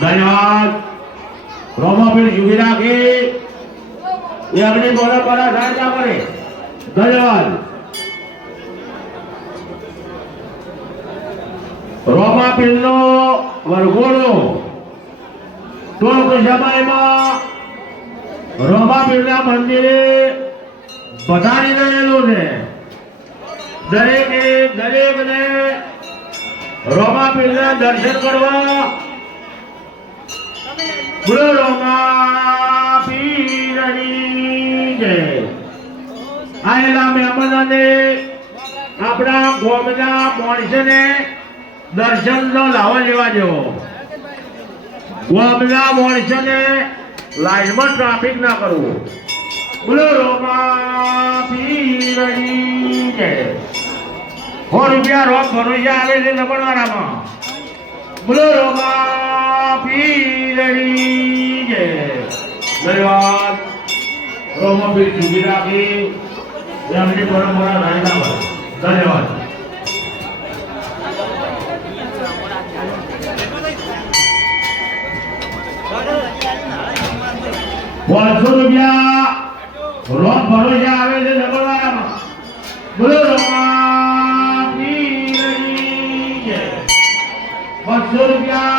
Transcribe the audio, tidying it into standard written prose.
धन्यवाद रोमापीर युविरा के ये अपनी बोला पड़ा सहायता करे धन्यवाद रोमापीर नो वर्गोड़ो टोक समय में रोमापीर ना मंदिरे बतानी रहेलू ने दरेक ने रोमापीर ना दर्शन करवा बोलो रोमापीરની જય આયેલા મહેમાનોને આપણા ગોમના માણસોને દર્શનનો લાવો લેવા જેવો ગોમના માણસોને લાઈનમાં ટ્રાફિક ના કરવું બોલો રોમાપીરની જય ₹100 રોજ ભરોસા આવે છે નબળવાળામાં બોલો રોમાપીરની જય ધન્યવાદ રોમાપીર જુગી રાખી એમની પરંપરા રાયતા ધન્યવાદ ₹500 રોજ ભરોસા આવે છે નબળવાળામાં બોલો રોમાપીરની જય ₹200